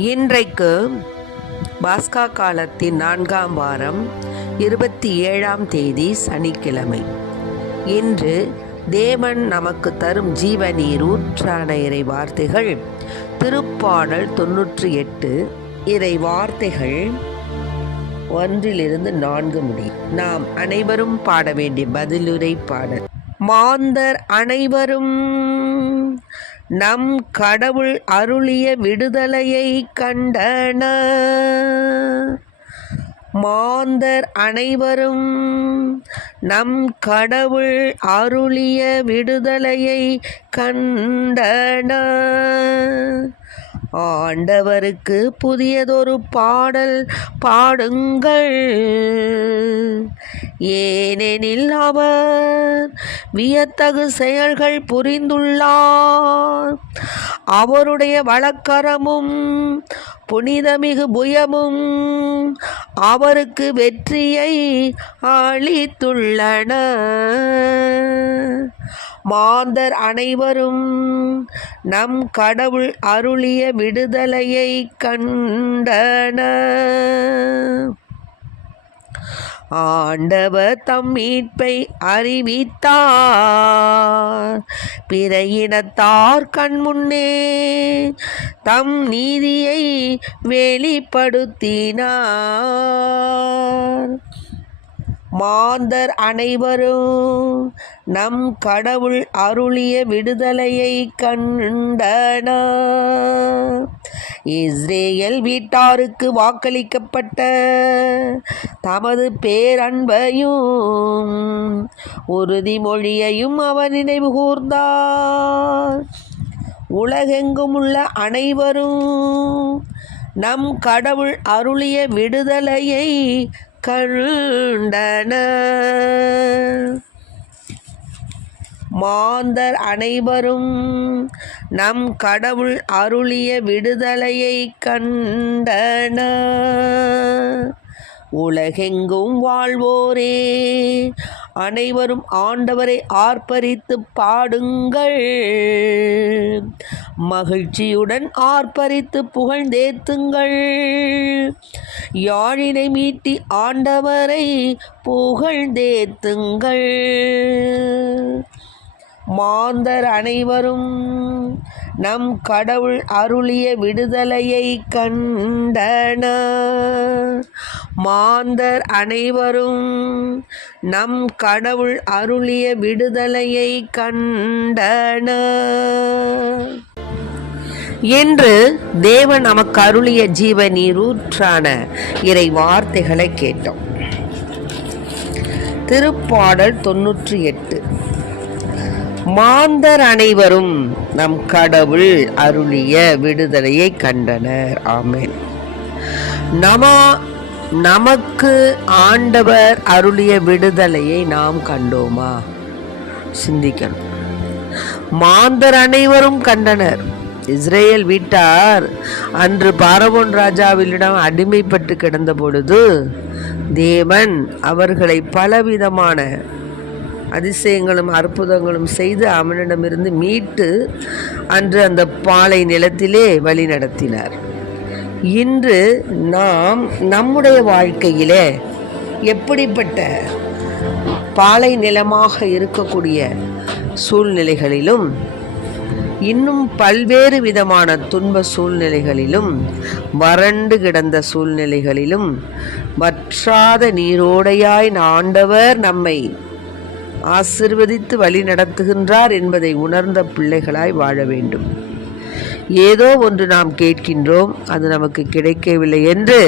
இன்றைக்கு பாஸ்கா காலத்தின் 4ஆம் வாரம் 27ஆம் தேதி சனிக்கிழமை. இன்று தேவன் நமக்கு தரும் ஜீவநீர் ஊற்றான இறை வார்த்தைகள் திருப்பாடல் 98. இறை வார்த்தைகள் 1-4 முடியும். நாம் அனைவரும் பாட வேண்டிய பதிலுரை பாடல். மாந்தர் அனைவரும் நம் கடவுள் அருளிய விடுதலையை கண்டனர். மாந்தர் அனைவரும் நம் கடவுள் அருளிய விடுதலையை கண்டனர். ஆண்டவருக்கு புதியதொரு பாடல் பாடுங்கள், ஏனெனில் அவர் வியத்தகு செயல்கள் புரிந்துள்ளார். அவருடைய வலக்கரமும் புனிதமிகு புயமும் அவருக்கு வெற்றியை அளித்துள்ளன. மாந்தர் அனைவரும் நம் கடவுள் அருளிய விடுதலையை கண்டனர். ஆண்டவர் தம் மீட்பை அறிவித்தார். பிற இனத்தார் கண்முன்னே தம் நீதியை வெளிப்படுத்தினார். மாந்தர் அனைவரும் நம் கடவுள் அருளிய விடுதலையை கண்டனர். இஸ்ரேல் வீட்டாருக்கு வாக்களிக்கப்பட்ட தமது பேரன்பையும் உறுதிமொழியையும் அவர் நினைவு கூர்ந்தார். உலகெங்கும் உள்ள அனைவரும் நம் கடவுள் அருளிய விடுதலையை கண்டனர். மாந்தர் அனைவரும் நம் கடவுள் அருளிய விடுதலையை கண்டனர். உலகெங்கும் வாழ்வோரே அனைவரும் ஆண்டவரை ஆர்ப்பரித்து பாடுங்கள். மகிழ்ச்சியுடன் ஆர்ப்பரித்து புகழ்ந்தேத்துங்கள். யாழினை மீட்டி ஆண்டவரை புகழ்ந்தேத்துங்கள். மாந்தர் அனைவரும் நம் கடவுள் அருளிய விடுதலையை கண்டனர். மாந்தர் அனைவரும் நம் கடவுள் அருளிய விடுதலையை கண்டனர். என்று தேவன் நமக்கு அருளிய ஜீவநீரூற்றான இறை வார்த்தைகளை கேட்டோம். திருப்பாடல் 98. மாந்தர் அனைவரும் நம் கடவுள் அருளிய விடுதலையை கண்டனர். ஆமென். நமக்கு ஆண்டவர் அருளிய விடுதலையை நாம் கண்டோமா? சிந்திக்கணும். மாந்தர் அனைவரும் கண்டனர். இஸ்ரேல் வீட்டார் அன்று பார்வோன் ராஜாவிடம் அடிமைப்பட்டு கிடந்த பொழுது தேவன் அவர்களை பலவிதமான அதிசயங்களும் அற்புதங்களும் செய்து அவனிடமிருந்து மீட்டு அன்று அந்த பாலை நிலத்திலே வழி நடத்தினார். இன்று நாம் நம்முடைய வாழ்க்கையிலே எப்படிப்பட்ட பாலை நிலமாக இருக்கக்கூடிய சூழ்நிலைகளிலும் இன்னும் பல்வேறு விதமான துன்ப சூழ்நிலைகளிலும் வறண்டு கிடந்த சூழ்நிலைகளிலும் வற்றாத நீரோடையாய் ஆண்டவர் நம்மை ஆசீர்வதித்து வழி நடத்துகின்றார் என்பதை உணர்ந்த பிள்ளைகளாய் வாழ வேண்டும். ஏதோ ஒன்று நாம் கேட்கின்றோம், அது நமக்கு கிடைக்கவில்லை என்று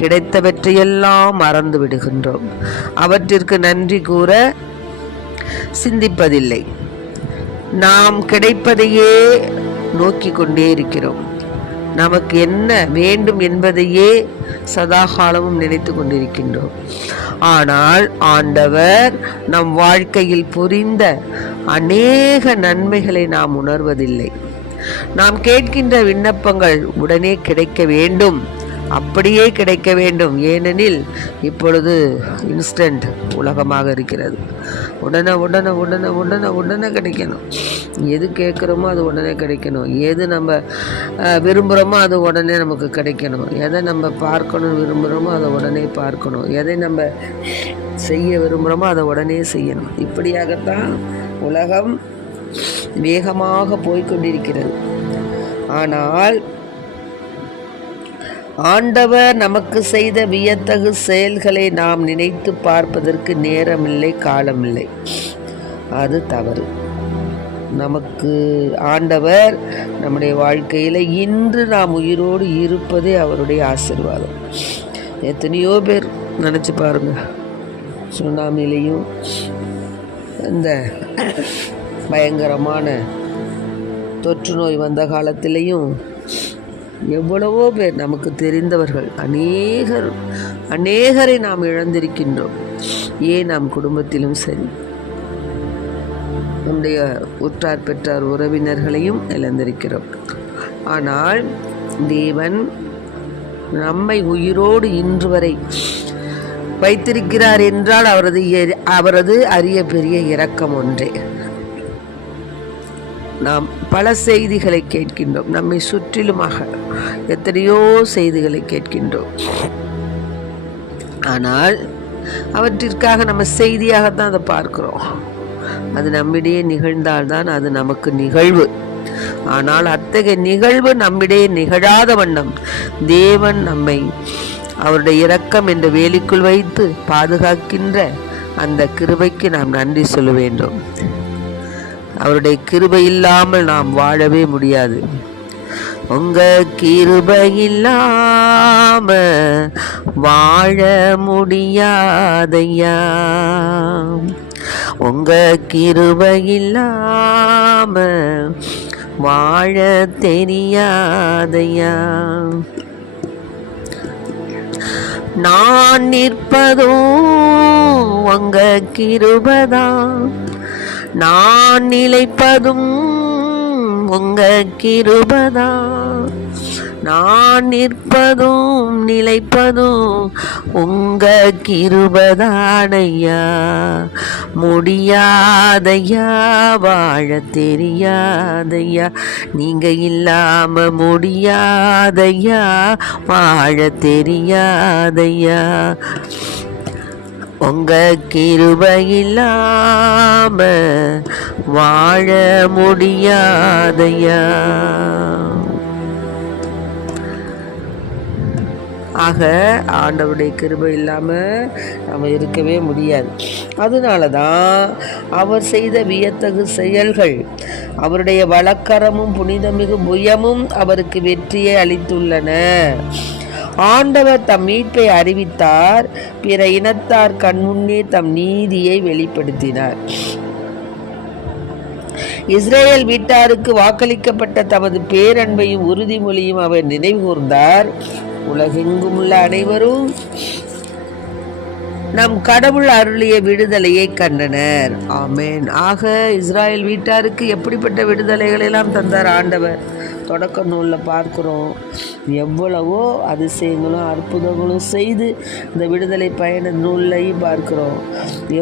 கிடைத்தவற்றையெல்லாம் மறந்து விடுகின்றோம். அவற்றிற்கு நன்றி கூற சிந்திப்பதில்லை. நாம் கிடைப்பதையே நோக்கி கொண்டே இருக்கிறோம். நமக்கு என்ன வேண்டும் என்பதையே சதாகாலமும் நினைத்து கொண்டிருக்கின்றோம். ஆனால் ஆண்டவர் நம் வாழ்க்கையில் புரிந்த அநேக நன்மைகளை நாம் உணர்வதில்லை. நாம் கேட்கின்ற விண்ணப்பங்கள் உடனே கிடைக்க வேண்டும், அப்படியே கிடைக்க வேண்டும். ஏனெனில் இப்பொழுது இன்ஸ்டன்ட் உலகமாக இருக்கிறது. உடனே உடனே உடனே உடனே உடனே கிடைக்கணும். எது கேட்குறோமோ அது உடனே கிடைக்கணும். எது நம்ம விரும்புகிறோமோ அது உடனே நமக்கு கிடைக்கணும். எதை நம்ம பார்க்கணும் விரும்புகிறோமோ அதை உடனே பார்க்கணும். எதை நம்ம செய்ய விரும்புகிறோமோ அதை உடனே செய்யணும். இப்படியாகத்தான் உலகம் வேகமாக போய்கொண்டிருக்கிறது. ஆனால் ஆண்டவர் நமக்கு செய்த வியத்தகு செயல்களை நாம் நினைத்து பார்ப்பதற்கு நேரமில்லை, காலமில்லை. அது தவறு. நமக்கு ஆண்டவர் நம்முடைய வாழ்க்கையில் இன்று நாம் உயிரோடு இருப்பதே அவருடைய ஆசீர்வாதம். எத்தனையோ பேர் நினச்சி பாருங்க, சுனாமிலையும் இந்த பயங்கரமான தொற்று நோய் வந்த காலத்திலையும் எவ்வளவோ பேர் நமக்கு தெரிந்தவர்கள் அநேகரை நாம் இழந்திருக்கின்றோம். ஏன் நம் குடும்பத்திலும் சரி, நம்முடைய உற்றார் பெற்றார் உறவினர்களையும் இழந்திருக்கிறோம். ஆனால் தேவன் நம்மை உயிரோடு இன்று வரை வைத்திருக்கிறார் என்றால் அவரது அரிய பெரிய இரக்கம் ஒன்றே. நாம் பல செய்திகளை கேட்கின்றோம். நம்மை சுற்றிலுமாக எத்தனையோ செய்திகளை கேட்கின்றோம். ஆனால் அவற்றிற்காக நம்ம செய்தியாகத்தான் அதை பார்க்கிறோம். அது நம்மிடையே நிகழ்ந்தால்தான் அது நமக்கு நிகழ்வு. ஆனால் அத்தகைய நிகழ்வு நம்மிடையே நிகழாத வண்ணம் தேவன் நம்மை அவருடைய இரக்கம் என்ற வேலிக்குள் வைத்து பாதுகாக்கின்ற அந்த கிருபைக்கு நாம் நன்றி சொல்ல வேண்டும். அவருடைய கிருபை இல்லாமல் நாம் வாழவே முடியாது. உங்க கிருபை இல்லாம வாழ முடியாதையா, உங்க கிருபை இல்லாம வாழ தெரியாதையா. நான் நிற்பதும் உங்க கிருபைதான், நான் நிலைப்பதும் உங்க கிருபைதான், நான் நிற்பதும் நிலைப்பதும் உங்க கிருபைதானையா. முடியாதையா, வாழ தெரியாதையா, நீங்க இல்லாம முடியாதையா, வாழ தெரியாதையா. உங்க கிருபை இல்லாம வாழ முடியாதையா. ஆக ஆண்டவருடைய கிருபை இல்லாமல் நம்ம இருக்கவே முடியாது. அதனால தான் அவர் செய்த வியத்தகு செயல்கள், அவருடைய வலக்கரமும் புனிதமிகு புயமும் அவருக்கு வெற்றியை அளித்துள்ளன. ஆண்டவர் தம் மீட்பை அறிவித்தார், பிற இனத்தார் கண்முன்னே தம் நீதியை வெளிப்படுத்தினார். இஸ்ரேல் வீட்டாருக்கு வாக்களிக்கப்பட்ட தமது பேரன்பையும் உறுதிமொழியும் அவர் நினைவு கூர்ந்தார். உலகெங்கும் உள்ள அனைவரும் நம் கடவுள் அருளிய விடுதலையை கண்டனர். ஆமேன். ஆக இஸ்ராயல் வீட்டாருக்கு எப்படிப்பட்ட விடுதலைகள் எல்லாம் தந்தார் ஆண்டவர். தொடக்க நூலில் பார்க்கிறோம். எவ்வளவோ அதிசயங்களும் அற்புதங்களும் செய்து இந்த விடுதலை பயண நூலையும் பார்க்கிறோம்.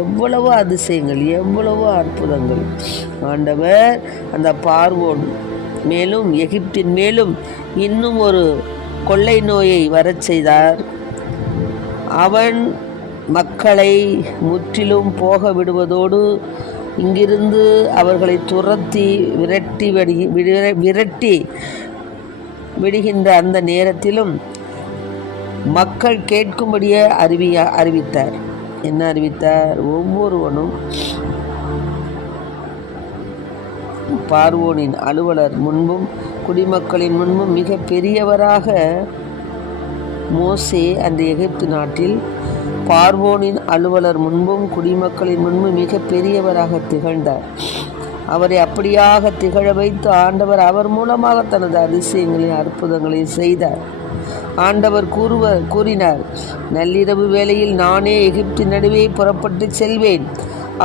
எவ்வளவோ அதிசயங்கள், எவ்வளவோ அற்புதங்கள். ஆண்டவர் அந்த பார்வோன் மேலும் எகிப்தின் மேலும் இன்னும் ஒரு கொள்ளை நோயை வரச் செய்தார். அவன் மக்களை முற்றிலும் போக விடுவதோடு இங்கிருந்து அவர்களை துரத்தி விரட்டி விடுகின்ற அந்த நேரத்திலும் மக்கள் கேட்கும்படியே அறிவித்தார். என்ன அறிவித்தார்? ஒவ்வொருவனும் பார்வோனின் அலுவலர் முன்பும் குடிமக்களின் முன்பும் மிக பெரியவராக மோசே அந்த எகிப்து நாட்டில் பார்வோனின் அலுவலர் முன்பும் குடிமக்களின் முன்பும் மிக பெரியவராக திகழ்ந்தார். அவரை அப்படியாக திகழ வைத்து ஆண்டவர் அவர் மூலமாக தனது அதிசயங்களையும் அற்புதங்களையும் செய்தார். ஆண்டவர் கூறினார், நள்ளிரவு வேளையில் நானே எகிப்தின் நடுவே புறப்பட்டு செல்வேன்.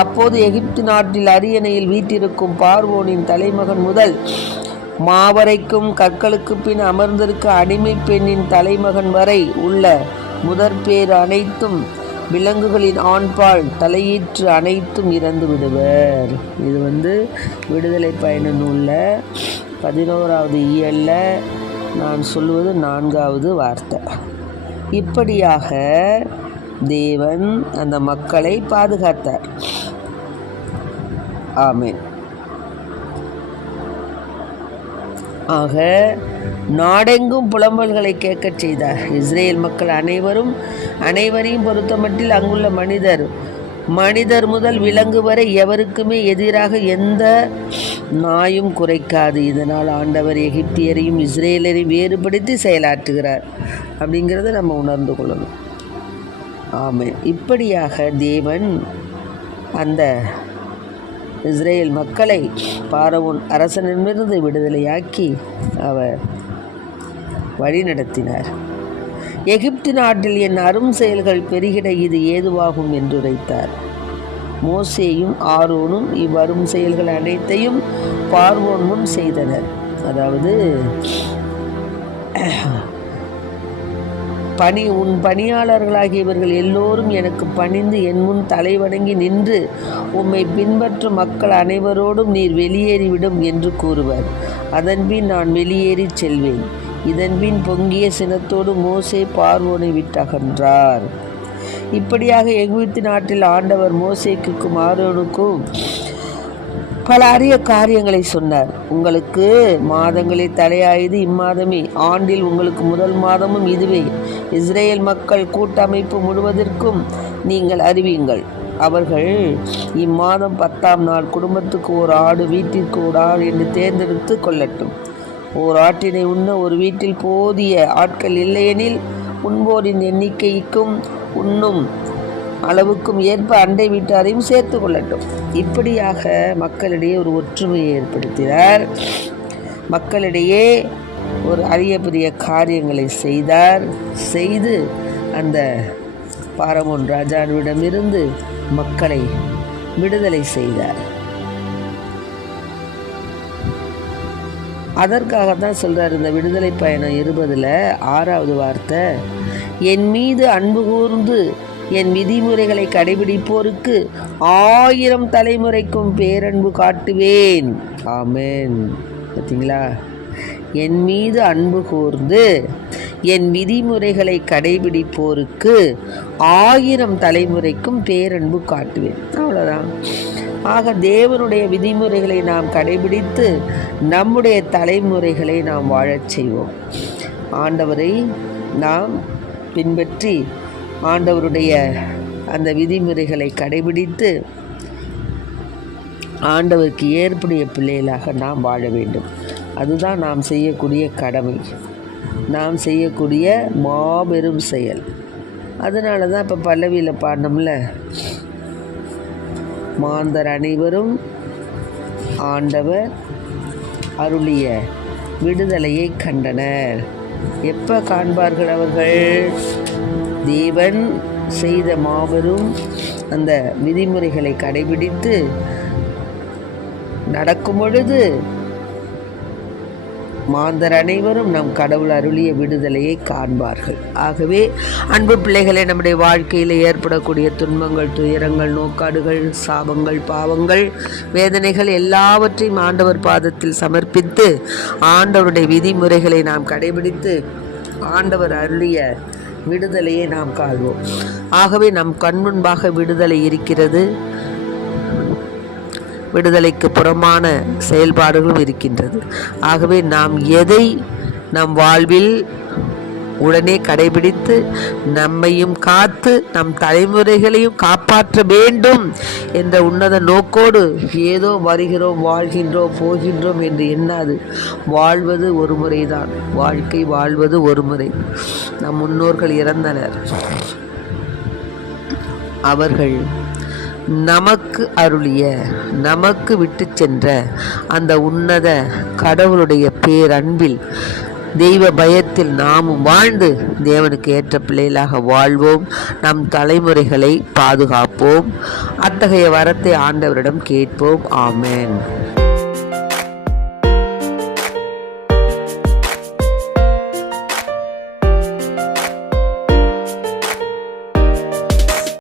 அப்போது எகிப்து நாட்டில் அரியணையில் வீட்டிருக்கும் பார்வோனின் தலைமகன் முதல் மாவரைக்கும் கற்களுக்கு பின் அமர்ந்திருக்க அடிமை பெண்ணின் தலைமகன் வரை உள்ள முதற்பேறு அனைத்தும் விலங்குகளின் ஆண்பால் தலையீற்று அனைத்தும் இறந்து விடுவர். இது விடுதலை பயண நூலில் 11வது இயலில் நான் சொல்லுவது 4வது வார்த்தை. இப்படியாக தேவன் அந்த மக்களை பாதுகாத்தார். ஆமென். ஆக நாடெங்கும் புலம்பல்களை கேட்கச் செய்தார். இஸ்ரேல் மக்கள் அனைவரையும் பொறுத்தமட்டில் அங்குள்ள மனிதர் முதல் விலங்கு வரை எவருக்குமே எதிராக எந்த நாயும் குறைக்காது. இதனால் ஆண்டவர் எகிப்தியரையும் இஸ்ரேலரையும் வேறுபடுத்தி செயலாற்றுகிறார் அப்படிங்கிறத நம்ம உணர்ந்து கொள்ளணும். ஆமென். இப்படியாக தேவன் அந்த இஸ்ரேல் மக்களை பார்வோன் அரசனிடமிருந்து விடுதலையாக்கி அவர் வழி நடத்தினார். எகிப்து நாட்டில் என் அரும் செயல்கள் பெருகிட இது ஏதுவாகும் என்று உரைத்தார். மோசேயும் ஆரோனும் இவ்வரும் செயல்கள் அனைத்தையும் பார்வோன் முன் செய்தனர். அதாவது உன் பணியாளர்களாகிய இவர்கள் எல்லோரும் எனக்கு பணிந்து என் முன் தலைவணங்கி நின்று உம்மை பின்பற்றும் மக்கள் அனைவரோடும் நீர் வெளியேறிவிடும் என்று கூறுவர். அதன்பின் நான் வெளியேறி செல்வேன். இதன்பின் பொங்கிய சினத்தோடு மோசே பார்வோனை விட்டகன்றார். இப்படியாக எகிப்து நாட்டில் ஆண்டவர் மோசேக்கும் ஆரோனுக்கும் பல அரிய காரியங்களை சொன்னார். உங்களுக்கு மாதங்களில் தலையாயது இம்மாதமே, ஆண்டில் உங்களுக்கு முதல் மாதமும் இதுவே. இஸ்ரேல் மக்கள் கூட்டமைப்பு முழுவதற்கும் நீங்கள் அறிவியுங்கள். அவர்கள் இம்மாதம் 10ஆம் நாள் குடும்பத்துக்கு ஒரு ஆடு, வீட்டிற்கு ஒரு ஆடு என்று தேர்ந்தெடுத்து கொள்ளட்டும். ஓர் ஆட்டினை உண்ண ஒரு வீட்டில் போதிய ஆட்கள் இல்லையெனில் உண்போரின் எண்ணிக்கைக்கும் உண்ணும் அளவுக்கும் ஏற்ப அண்டை வீட்டாரையும் சேர்த்து கொள்ளட்டும். இப்படியாக மக்களிடையே ஒரு ஒற்றுமையை ஏற்படுத்தினார். மக்களிடையே ஒரு அரிய பெரிய காரியங்களை செய்து அந்த பார்வோன் ராஜாவிடமிருந்து மக்களை விடுதலை செய்தார். அதற்காகத்தான் சொல்றார் இந்த விடுதலை பயணம் 20ல் 6வது வார்த்தை, என் மீது அன்பு கூர்ந்து என் விதிமுறைகளை கடைபிடிப்போருக்கு 1000 தலைமுறைக்கும் பேரன்பு காட்டுவேன். ஆமென். பார்த்தீங்களா? என் மீது அன்பு கூர்ந்து என் விதிமுறைகளை கடைபிடிப்போருக்கு 1000 தலைமுறைக்கும் பேரன்பு காட்டுவேன். அவ்வளோதான். ஆக தேவனுடைய விதிமுறைகளை நாம் கடைபிடித்து நம்முடைய தலைமுறைகளை நாம் வாழச் செய்வோம். ஆண்டவரை நாம் பின்பற்றி ஆண்டவருடைய அந்த விதிமுறைகளை கடைபிடித்து ஆண்டவருக்கு ஏற்புடைய பிள்ளைகளாக நாம் வாழ வேண்டும். அதுதான் நாம் செய்யக்கூடிய கடமை, நாம் செய்யக்கூடிய மாபெரும் செயல். அதனால தான் இப்போ பல்லவியில் பாடினோம்ல, மாந்தர் அனைவரும் ஆண்டவர் அருளிய விடுதலையை கண்டனர். எப்போ காண்பார்கள் அவர்கள்? தேவன் செய்த மாபெரும் அந்த விதிமுறைகளை கடைபிடித்து நடக்கும் பொழுது மாந்தர் அனைவரும் நம் கடவுள் அருளிய விடுதலையை காண்பார்கள். ஆகவே அன்பு பிள்ளைகளே, நம்முடைய வாழ்க்கையில் ஏற்படக்கூடிய துன்பங்கள், துயரங்கள், நோக்காடுகள், சாபங்கள், பாவங்கள், வேதனைகள் எல்லாவற்றையும் ஆண்டவர் பாதத்தில் சமர்ப்பித்து ஆண்டவருடைய விதிமுறைகளை நாம் கடைபிடித்து ஆண்டவர் அருளிய விடுதலையை நாம் காண்போம். ஆகவே நம் கண்முன்பாக விடுதலை இருக்கிறது. விடுதலைக்கு புறமான செயல்பாடுகளும் இருக்கின்றது. ஆகவே நாம் எதை நம் வாழ்வில் உடனே கடைபிடித்து நம்மையும் காத்து நம் தலைமுறைகளையும் காப்பாற்ற வேண்டும் என்ற உன்னத நோக்கோடு ஏதோ வருகிறோம், வாழ்கின்றோம், போகின்றோம் என்று எண்ணாது வாழ்வது ஒரு முறைதான். வாழ்க்கை வாழ்வது ஒரு முறை. நம் முன்னோர்கள் இறந்தனர். அவர்கள் நமக்கு அருளிய, நமக்கு விட்டு சென்ற அந்த உன்னத கடவுளுடைய பேரன்பில், தெய்வ பயத்தில் நாமும் வாழ்ந்து தேவனுக்கு ஏற்ற பிள்ளைகளாக வாழ்வோம். நம் தலைமுறைகளை பாதுகாப்போம். அத்தகைய வரத்தை ஆண்டவரிடம் கேட்போம். ஆமென்.